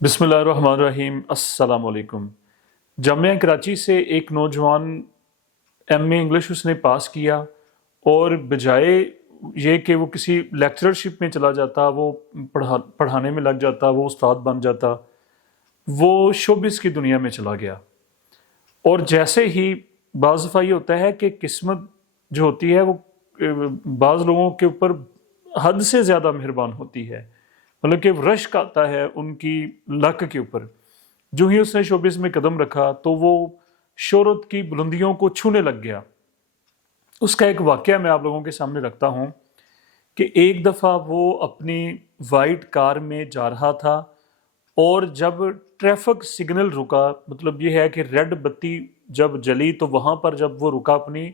बिस्मिल्लाहिर्रहमानिर्रहीम। अस्सलाम वालेकुम। जामिया कराची से एक नौजवान एमए इंग्लिश उसने पास किया और बजाय ये कि वो किसी लेक्चरशिप में चला जाता, वो पढ़ाने में लग जाता, वो उस्ताद बन जाता, वो शोबिस की दुनिया में चला गया। और जैसे ही बाज़ दफ़ा ये होता है कि किस्मत जो होती है वो बाज़ लोगों के ऊपर हद से ज़्यादा मेहरबान होती है, मतलब कि रश्क आता है उनकी लक के ऊपर। जो ही उसने शोबिस में कदम रखा तो वो शोहरत की बुलंदियों को छूने लग गया। उसका एक वाक़या मैं आप लोगों के सामने रखता हूँ कि एक दफ़ा वो अपनी वाइट कार में जा रहा था और जब ट्रैफिक सिग्नल रुका, मतलब ये है कि रेड बत्ती जब जली तो वहाँ पर जब वो रुका अपनी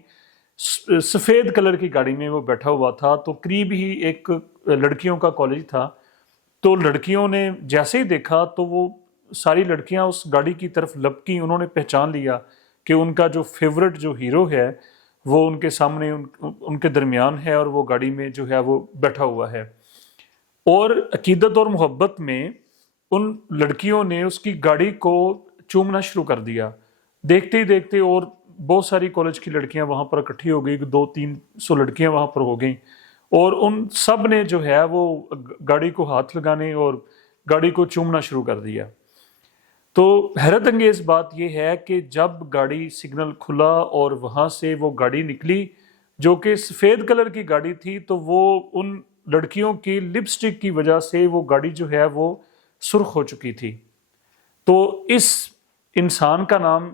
सफ़ेद कलर की गाड़ी में वो बैठा हुआ था, तो करीब ही एक लड़कियों का कॉलेज था। तो लड़कियों ने जैसे ही देखा तो वो सारी लड़कियां उस गाड़ी की तरफ लपकी। उन्होंने पहचान लिया कि उनका जो फेवरेट जो हीरो है वो उनके सामने उनके दरमियान है और वो गाड़ी में जो है वो बैठा हुआ है। और अकीदत और मोहब्बत में उन लड़कियों ने उसकी गाड़ी को चूमना शुरू कर दिया। देखते ही देखते और बहुत सारी कॉलेज की लड़कियां वहां पर इकट्ठी हो गई, 200-300 लड़कियां वहां पर हो गई और उन सब ने जो है वो गाड़ी को हाथ लगाने और गाड़ी को चूमना शुरू कर दिया। तो हैरत अंगेज बात यह है कि जब गाड़ी सिग्नल खुला और वहां से वो गाड़ी निकली जो कि सफ़ेद कलर की गाड़ी थी, तो वो उन लड़कियों की लिपस्टिक की वजह से वो गाड़ी जो है वो सुर्ख हो चुकी थी। तो इस इंसान का नाम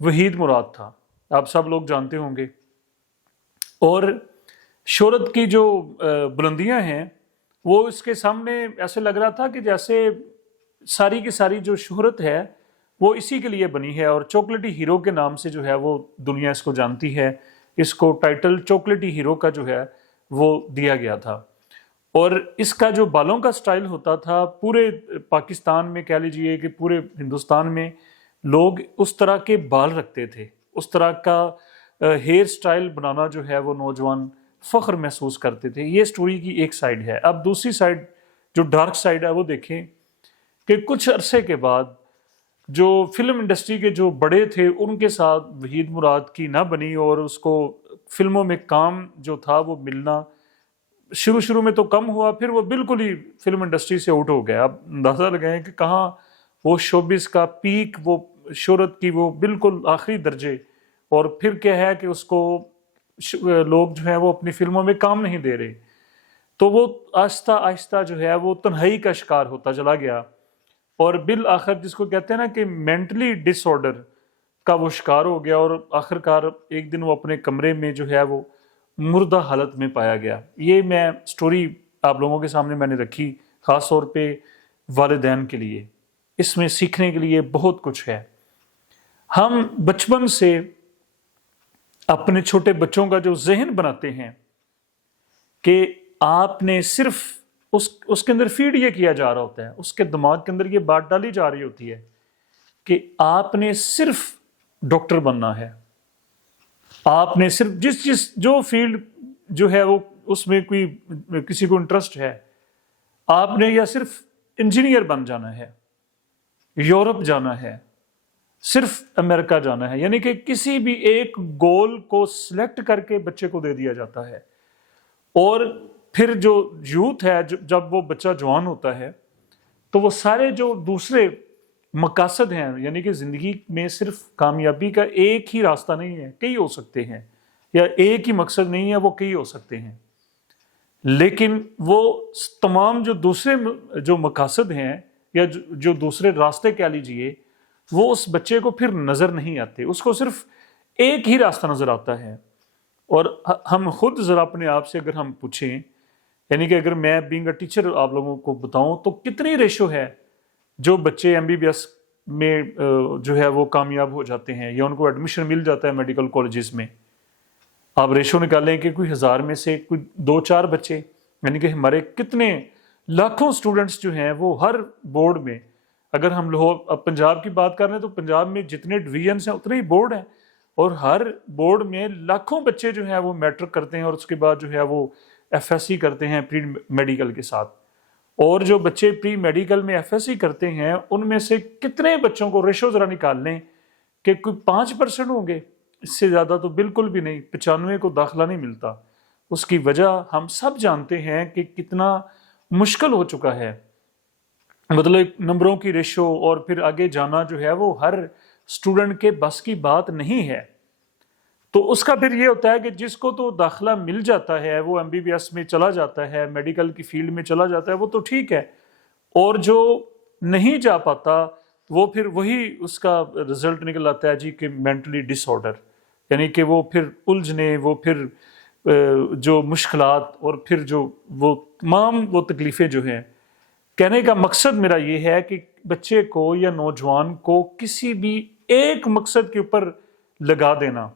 वहीद मुराद था, आप सब लोग जानते होंगे। और शोहरत की जो बुलंदियां हैं वो इसके सामने ऐसे लग रहा था कि जैसे सारी की सारी जो शोहरत है वो इसी के लिए बनी है और चॉकलेटी हीरो के नाम से जो है वो दुनिया इसको जानती है। इसको टाइटल चॉकलेटी हीरो का जो है वो दिया गया था। और इसका जो बालों का स्टाइल होता था, पूरे पाकिस्तान में कह लीजिए कि पूरे हिंदुस्तान में लोग उस तरह के बाल रखते थे, उस तरह का हेयर स्टाइल बनाना जो है वो नौजवान फ़ख्र महसूस करते थे। ये स्टोरी की एक साइड है। अब दूसरी साइड जो डार्क साइड है वो देखें कि कुछ अरसे के बाद जो फिल्म इंडस्ट्री के जो बड़े थे उनके साथ वहीद मुराद की ना बनी और उसको फिल्मों में काम जो था वो मिलना शुरू शुरू में तो कम हुआ, फिर वो बिल्कुल ही फिल्म इंडस्ट्री से आउट हो गया। आप अंदाज़ा लगाएं कि कहाँ वो शोबिस का पीक, वो शोहरत की वो बिल्कुल आखिरी दर्जे, और फिर क्या है कि उसको लोग जो है वो अपनी फिल्मों में काम नहीं दे रहे। तो वो आहिस्ता आहिस्ता जो है वो तन्हाई का शिकार होता चला गया और बिल आखिर जिसको कहते हैं ना कि मेंटली डिसऑर्डर का वो शिकार हो गया और आखिरकार एक दिन वो अपने कमरे में जो है वो मुर्दा हालत में पाया गया। ये मैं स्टोरी आप लोगों के सामने मैंने रखी ख़ास तौर पे वालिदैन के लिए। इसमें सीखने के लिए बहुत कुछ है। हम बचपन से अपने छोटे बच्चों का जो जहन बनाते हैं कि आपने सिर्फ उसके अंदर फीड ये किया जा रहा होता है, उसके दिमाग के अंदर ये बात डाली जा रही होती है कि आपने सिर्फ डॉक्टर बनना है, आपने सिर्फ जिस जो फील्ड जो है वो उसमें कोई किसी को इंटरेस्ट है, आपने या सिर्फ इंजीनियर बन जाना है, यूरोप जाना है, सिर्फ अमेरिका जाना है। यानी कि किसी भी एक गोल को सिलेक्ट करके बच्चे को दे दिया जाता है। और फिर जो यूथ है, जब वो बच्चा जवान होता है तो वो सारे जो दूसरे मकासद हैं, यानी कि ज़िंदगी में सिर्फ कामयाबी का एक ही रास्ता नहीं है, कई हो सकते हैं, या एक ही मकसद नहीं है, वो कई हो सकते हैं। लेकिन वो तमाम जो दूसरे जो मकासद हैं या जो दूसरे रास्ते कह लीजिए, वो उस बच्चे को फिर नज़र नहीं आते, उसको सिर्फ एक ही रास्ता नज़र आता है। और हम खुद ज़रा अपने आप से अगर हम पूछें, यानी कि अगर मैं बीइंग अ टीचर आप लोगों को बताऊं तो कितनी रेशो है जो बच्चे एमबीबीएस में जो है वो कामयाब हो जाते हैं या उनको एडमिशन मिल जाता है मेडिकल कॉलेजेस में। आप रेशो निकालें कि कोई 1000 में से कोई 2-4 बच्चे, यानी कि हमारे कितने लाखों स्टूडेंट्स जो हैं वो हर बोर्ड में, अगर हम लोग अब पंजाब की बात कर रहे हैं तो पंजाब में जितने डिवीजन्स हैं उतने ही बोर्ड हैं और हर बोर्ड में लाखों बच्चे जो हैं वो मैट्रिक करते हैं और उसके बाद जो है वो एफएससी करते हैं प्री मेडिकल के साथ। اور جو بچے پری میڈیکل میں ایف ایس سی کرتے ہیں ان میں سے کتنے بچوں کو ریشو ذرا نکال لیں کہ کوئی 5% ہوں گے، اس سے زیادہ تو بالکل بھی نہیں، 95 کو داخلہ نہیں ملتا۔ اس کی وجہ ہم سب جانتے ہیں کہ کتنا مشکل ہو چکا ہے، مطلب نمبروں کی ریشو اور پھر آگے جانا جو ہے وہ ہر اسٹوڈنٹ کے بس کی بات نہیں ہے۔ تو اس کا پھر یہ ہوتا ہے کہ جس کو تو داخلہ مل جاتا ہے وہ ایم بی بی ایس میں چلا جاتا ہے، میڈیکل کی فیلڈ میں چلا جاتا ہے، وہ تو ٹھیک ہے، اور جو نہیں جا پاتا وہ پھر وہی اس کا رزلٹ نکل آتا ہے جی کہ مینٹلی ڈس آرڈر، یعنی کہ وہ پھر الجھنے، وہ پھر جو مشکلات اور پھر جو وہ تمام وہ تکلیفیں جو ہیں۔ کہنے کا مقصد میرا یہ ہے کہ بچے کو یا نوجوان کو کسی بھی ایک مقصد کے اوپر لگا دینا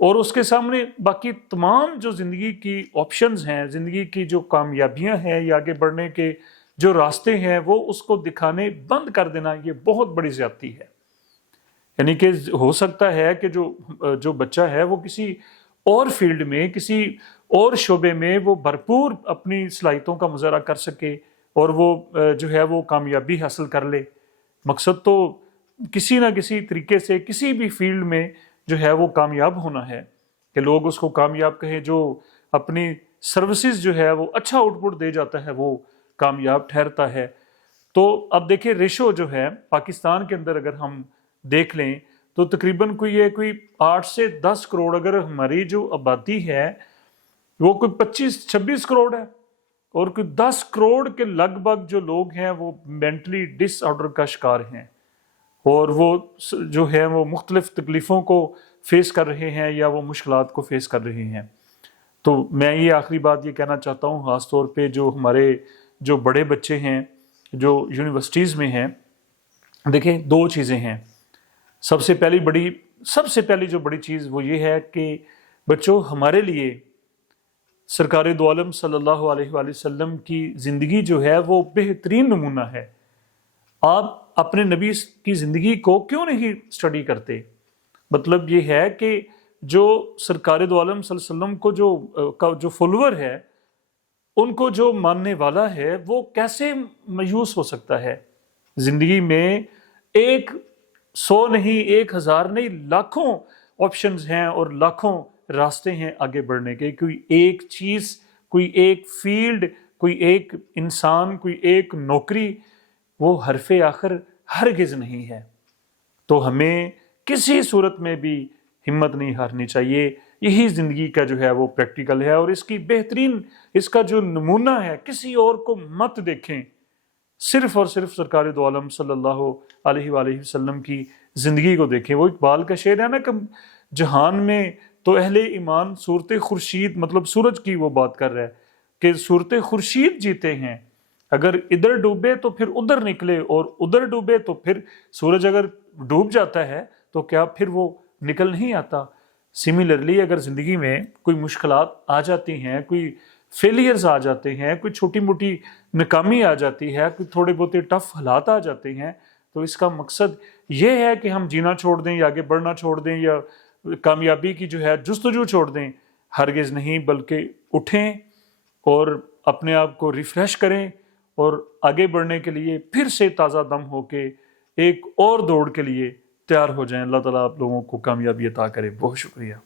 اور اس کے سامنے باقی تمام جو زندگی کی آپشنز ہیں، زندگی کی جو کامیابیاں ہیں یا آگے بڑھنے کے جو راستے ہیں، وہ اس کو دکھانے بند کر دینا، یہ بہت بڑی زیادتی ہے۔ یعنی کہ ہو سکتا ہے کہ جو بچہ ہے وہ کسی اور فیلڈ میں، کسی اور شعبے میں وہ بھرپور اپنی صلاحیتوں کا مظاہرہ کر سکے اور وہ جو ہے وہ کامیابی حاصل کر لے۔ مقصد تو کسی نہ کسی طریقے سے کسی بھی فیلڈ میں جو ہے وہ کامیاب ہونا ہے، کہ لوگ اس کو کامیاب کہیں، جو اپنی سروسز جو ہے وہ اچھا آؤٹ پٹ دے جاتا ہے وہ کامیاب ٹھہرتا ہے۔ تو اب دیکھیں ریشو جو ہے پاکستان کے اندر اگر ہم دیکھ لیں تو تقریباً کوئی 8 سے 10 کروڑ اگر ہماری جو آبادی ہے وہ کوئی 25-26 کروڑ ہے، اور کوئی 10 کروڑ کے لگ بھگ جو لوگ ہیں وہ مینٹلی ڈس آرڈر کا شکار ہیں، اور وہ جو ہے وہ مختلف تکلیفوں کو فیس کر رہے ہیں یا وہ مشکلات کو فیس کر رہے ہیں۔ تو میں یہ آخری بات یہ کہنا چاہتا ہوں، خاص طور پہ جو ہمارے جو بڑے بچے ہیں جو یونیورسٹیز میں ہیں، دیکھیں 2 چیزیں ہیں۔ سب سے پہلی جو بڑی چیز وہ یہ ہے کہ بچوں، ہمارے لیے سرکار دو عالم صلی اللہ علیہ وآلہ وسلم کی زندگی جو ہے وہ بہترین نمونہ ہے۔ آپ اپنے نبی کی زندگی کو کیوں نہیں سٹڈی کرتے؟ مطلب یہ ہے کہ جو سرکار دو عالم صلی اللہ علیہ وسلم کو جو فالوور ہے، ان کو جو ماننے والا ہے، وہ کیسے مایوس ہو سکتا ہے؟ زندگی میں 100 نہیں، 1000 نہیں، لاکھوں آپشنز ہیں اور لاکھوں راستے ہیں آگے بڑھنے کے۔ کوئی ایک چیز، کوئی ایک فیلڈ، کوئی ایک انسان، کوئی ایک نوکری وہ حرف آخر ہرگز نہیں ہے۔ تو ہمیں کسی صورت میں بھی ہمت نہیں ہارنی چاہیے۔ یہی زندگی کا جو ہے وہ پریکٹیکل ہے، اور اس کی بہترین، اس کا جو نمونہ ہے، کسی اور کو مت دیکھیں، صرف اور صرف سرکار دو عالم صلی اللہ علیہ وآلہ وسلم کی زندگی کو دیکھیں۔ وہ اقبال کا شعر ہے نا کہ جہان میں تو اہل ایمان صورت خورشید، مطلب سورج کی وہ بات کر رہا ہے کہ صورت خورشید جیتے ہیں، اگر ادھر ڈوبے تو پھر ادھر نکلے، اور ادھر ڈوبے تو پھر سورج اگر ڈوب جاتا ہے تو کیا پھر وہ نکل نہیں آتا؟ سملرلی اگر زندگی میں کوئی مشکلات آ جاتی ہیں، کوئی فیلئرز آ جاتے ہیں، کوئی چھوٹی موٹی ناکامی آ جاتی ہے، کوئی تھوڑے بہت ٹف حالات آ جاتے ہیں، تو اس کا مقصد یہ ہے کہ ہم جینا چھوڑ دیں یا آگے بڑھنا چھوڑ دیں یا کامیابی کی جو ہے جستجو چھوڑ دیں۔ ہرگز نہیں، بلکہ اٹھیں اور اپنے آپ کو ریفریش کریں اور آگے بڑھنے کے لیے پھر سے تازہ دم ہو کے ایک اور دوڑ کے لیے تیار ہو جائیں۔ اللہ تعالیٰ آپ لوگوں کو کامیابی عطا کرے۔ بہت شکریہ۔